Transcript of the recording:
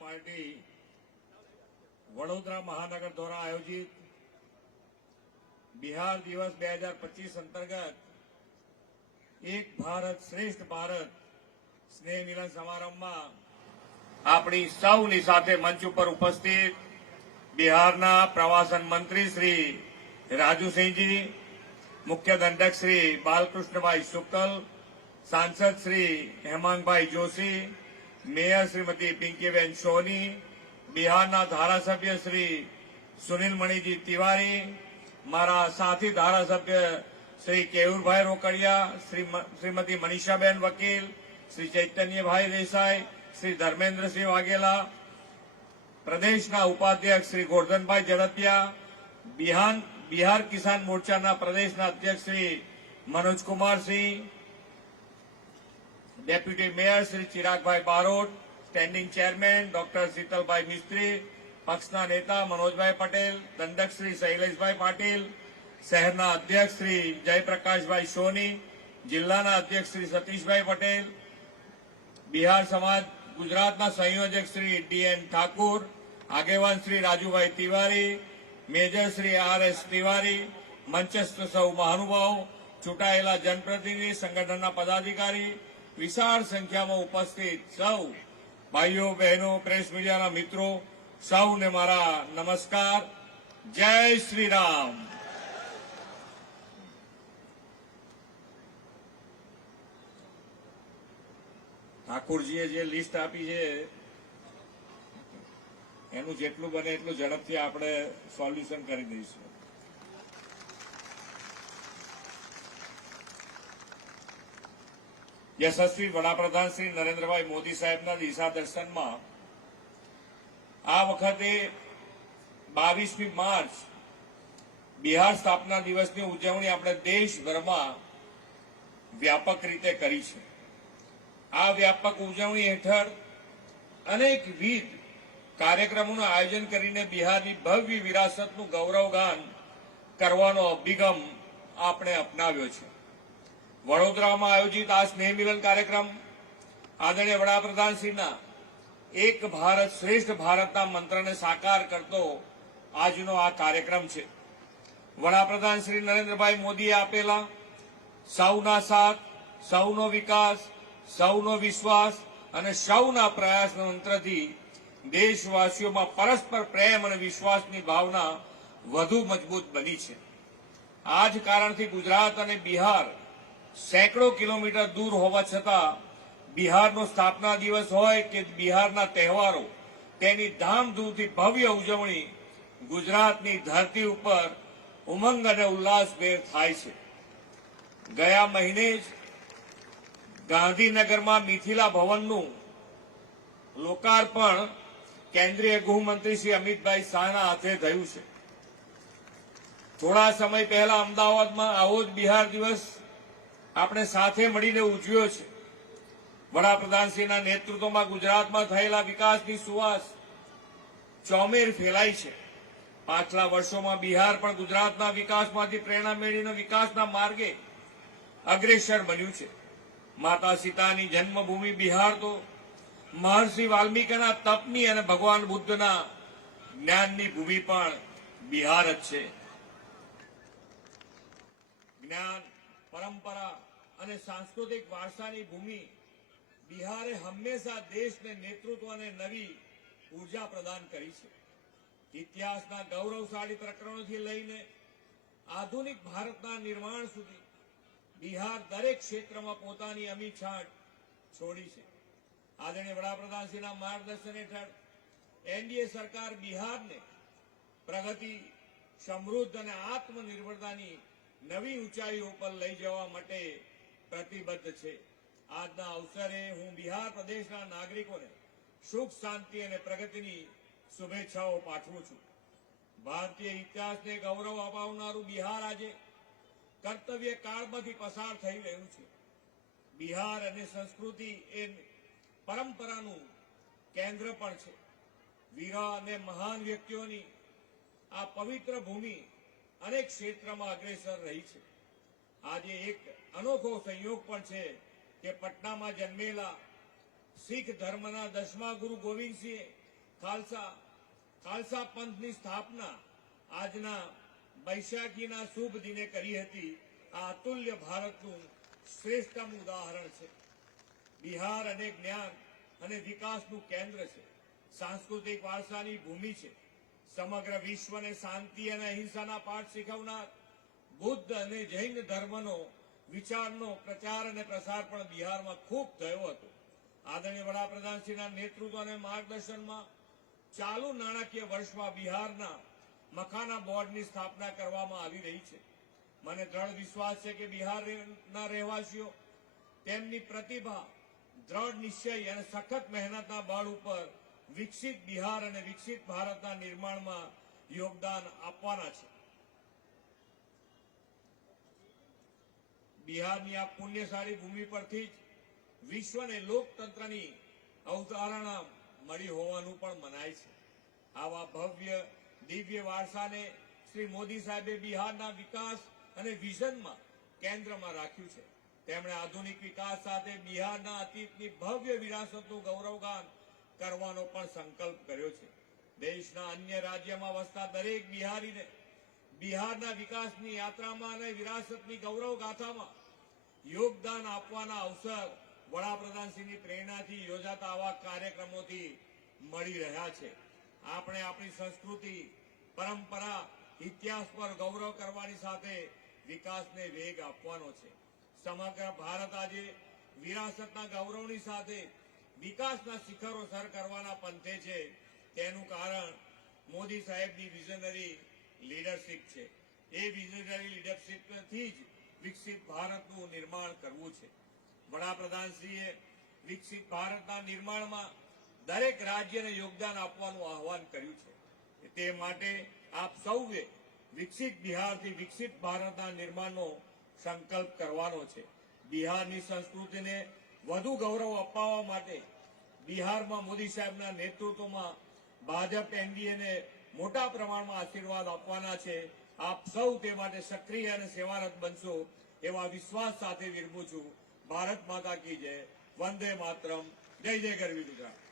Party Vadodara મહાનગર દ્વારા આયોજિત બિહાર દિવસ 2025 અંતર્ગત એક ભારત શ્રેષ્ઠ ભારત સ્નેહ મિલન સમારંભમાં આપણી સૌની સાથે મંચ ઉપર ઉપસ્થિત બિહારના પ્રવાસન મંત્રી શ્રી રાજુસિંહજી, મુખ્ય દંડક શ્રી બાલકૃષ્ણભાઈ શુક્લ, सांसद श्री हेमंत भाई जोशी, मेयर श्रीमती पिंकीबेन सोनी, बिहारना धारासभ्य श्री सुनील मणिजी तिवारी, मारा साथी धारासभ्य श्री केयूरभाई रोकड़िया, श्रीमती मनीषाबेन वकील, श्री चैतन्य भाई देसाई, श्री धर्मेन्द्र सिंह वाघेला, प्रदेशना उपाध्यक्ष श्री गोवर्धन भाई जड़पिया, बिहार किसान मोर्चाना प्रदेशना अध्यक्ष श्री मनोज कुमार सिंह, डेप्यूटी मेयर श्री चिराग भाई बारोट, स्टेन्डिंग चेरमेन डॉक्टर शीतल भाई मिस्त्री, पक्षना नेता मनोज भाई पटेल, दंडक श्री शैलेष भाई पाटिल, शहरना अध्यक्ष श्री जयप्रकाश भाई सोनी, जिल्लाना अध्यक्ष श्री सतीश भाई पटेल, बिहार समाज गुजरातना संयोजक श्री डी.एन. ठाकुर, आगेवान श्री राजू भाई तिवारी, मेजर श्री आर.एस. तिवारी, मंचस्थ सौ महानुभाव, चूंटायेला जनप्रतिनिधि, संगठनना पदाधिकारी, विशाल संख्या में उपस्थित सौ भाईओ बहनों, प्रेस मीडिया मित्रों, सौ ने मारा नमस्कार। जय श्री राम। ठाकुरजीए जे लिस्ट आपी है एनु जेटलू बने एटलू झड़पथी आपणे सोल्यूशन करी दईशुं। यशस्वी वडाप्रधान श्री नरेन्द्रभाई मोदी साहेबना दिशा दर्शन में आ वखते 22 मार्च बिहार स्थापना दिवस की उजवणी अपने देशभर में व्यापक रीते करी छे। आ व्यापक उजवणी हेठळ अनेकविध कार्यक्रमों आयोजन करीने बिहारनी भव्य विरासतनु गौरवगान करवानो अभिगम आपणे अपनाव्यो छे। वडोदरामां आयोजित आ स्नेह मिलन कार्यक्रम आदरणीय वडाप्रधानश्रीना एक भारत श्रेष्ठ भारतना मंत्रने साकार करतो आजनो आ कार्यक्रम छे। वडाप्रधान श्री नरेन्द्रभाई मोदीए आपेला सौना साथ, सौनो विकास, सौनो विश्वास अने सौना प्रयासना मंत्रथी देशवासीओमां परस्पर प्रेम अने विश्वासनी भावना वधु मजबूत बनी छे। आज कारणथी गुजरात अने बिहार सैकड़ों किलोमीटर दूर होवा छतां बिहारनो स्थापना दिवस होय के बिहारना तहेवारो तेनी धामधूमथी भव्य उजवणी गुजरातनी धरती उपर उमंग अने उल्लासभेर थाय छे। गया महीने ज गांधीनगरमां मिथिला भवननुं लोकार्पण केन्द्रीय गृहमंत्री श्री अमित भाई शाहना हाथे थयुं छे। थोड़ा समय पहला अमदावादमां आवो ज बिहार दिवस આપણે સાથે મળીને ઉજવ્યો છે। વડાપ્રધાનશ્રીના નેતૃત્વમાં ગુજરાતમાં થયેલા વિકાસની સુવાસ ચોમેર ફેલાઈ છે। પાછલા વર્ષોમાં બિહાર પણ ગુજરાતના વિકાસમાંથી પ્રેરણા મેળવીને વિકાસના માર્ગે અગ્રેસર બન્યું છે। માતા સીતાની જન્મભૂમિ બિહાર તો મહર્ષિ વાલ્મીકીના તપની અને ભગવાન બુદ્ધના જ્ઞાનની ભૂમિ પણ બિહાર જ છે। જ્ઞાન, परंपरा અને सांस्कृतिक वारसानी भूमि बिहारे हमेशा देश ने नेतृत्व ने नवी ऊर्जा प्रदान करी छे। इतिहासना गौरवशाली प्रकरणों लईने आधुनिक भारतना निर्माण सुधी बिहार दरेक क्षेत्र में पोतानी अमी छाट छोड़ी छे। आदरणीय वडाप्रधानश्रीना मार्गदर्शन हेठळ एनडीए सरकार बिहार ने प्रगति, समृद्ध और आत्मनिर्भरतानी नवी ऊंचाईओ पर लई जवा माटे प्रतिबद्ध छे। आजना अवसरे हूँ बिहार प्रदेशना नागरिकोने सुख, शांति और प्रगतिनी शुभेच्छाओ पाठवुं छुं। भारतीय इतिहासने गौरव अपावनारू बिहार आजे कर्तव्य काळमांथी पसार थई रह्युं छे। बिहार अने संस्कृति ए परंपरानुं केन्द्र पण छे। वीरा अने महान व्यक्तिओनी आ पवित्र भूमि अनेक क्षेत्र में अग्रेसर रही है। आज एक अनोखो संयोग पण छे के पटना में जन्मेला शीख धर्मना 10मा गुरु गोविंद सिंह ખાલસા પંથની સ્થાપના આજના વૈશાખીના શુભ દિને કરી હતી. આ અતુલ્ય ભારતનું શ્રેષ્ઠતમ ઉદાહરણ છે. બિહાર અને જ્ઞાન અને વિકાસનું કેન્દ્ર છે. સાંસ્કૃતિક વારસાની ભૂમિ છે. સમગ્ર વિશ્વને શાંતિ અને અહિંસાના પાઠ શીખવનાર બુદ્ધ અને જૈન ધર્મનો વિચારનો પ્રચાર અને પ્રસાર પણ બિહારમાં ખૂબ થયો હતો. આદરણીય વડાપ્રધાનશ્રીના નેતૃત્વ અને માર્ગદર્શનમાં ચાલુ નાણાકીય વર્ષમાં બિહારના મખાના બોર્ડની સ્થાપના કરવામાં આવી રહી છે. મને દ્રઢ વિશ્વાસ છે કે બિહારના રહેવાસીઓ તેમની પ્રતિભા, દ્રઢ નિશ્ચય અને સખત મહેનતના બળ ઉપર વિકસિત બિહાર અને વિકસિત ભારતના નિર્માણમાં યોગદાન આપવાના છે. બિહારની આ પુણ્યશાળી ભૂમિ પરથી જ વિશ્વને લોકતંત્રની અવધારણા મળી હોવાનું પણ મનાય છે. આવા ભવ્ય દિવ્ય વારસાને શ્રી મોદી સાહેબે બિહારના વિકાસ અને વિઝનમાં કેન્દ્રમાં રાખ્યું છે. તેમણે આધુનિક વિકાસ સાથે બિહારના અતીતની ભવ્ય વિરાસતનું ગૌરવગાન કરવાનો પણ સંકલ્પ કર્યો છે. દેશના અન્ય રાજ્યમાં વસતા દરેક બિહારીને બિહારના વિકાસની યાત્રામાં અને વિરાસતની ગૌરવ ગાથામાં યોગદાન આપવાના અવસર વડાપ્રધાનશ્રીની પ્રેરણાથી યોજાતા આવા કાર્યક્રમોથી મળી રહ્યા છે. આપણે આપણી સંસ્કૃતિ, પરંપરા, ઇતિહાસ પર ગૌરવ કરવાની સાથે વિકાસને વેગ આપવાનો છે. સમગ્ર ભારત આજે વિરાસતના ગૌરવની સાથે વિકાસના શિખરો સર કરવાના પંથે છે. તેનું કારણ મોદી સાહેબની વિઝનરી લીડરશીપ છે. એ વિઝનરી લીડરશીપથી જ વિકસિત ભારતનું નિર્માણ કરવું છે. વડાપ્રધાનશ્રીએ વિકસિત ભારતના નિર્માણમાં દરેક રાજ્યને યોગદાન આપવાનું આહવાન કર્યું છે. તે માટે આપ સૌએ વિકસિત બિહારથી વિકસિત ભારતના નિર્માણનો સંકલ્પ કરવાનો છે. બિહારની સંસ્કૃતિને વધુ ગૌરવ અપાવવા માટે બિહારમાં મોદી સાહેબના નેતૃત્વમાં ભાજપ એનડીએને મોટા પ્રમાણમાં આશીર્વાદ આપવાના છે. આપ સૌ તે માટે સક્રિય અને સેવારત બનશો એવા વિશ્વાસ સાથે વિરમું છું. ભારત માતા કી જય. વંદે માતરમ. જય જય ગરવી ગુજરાત.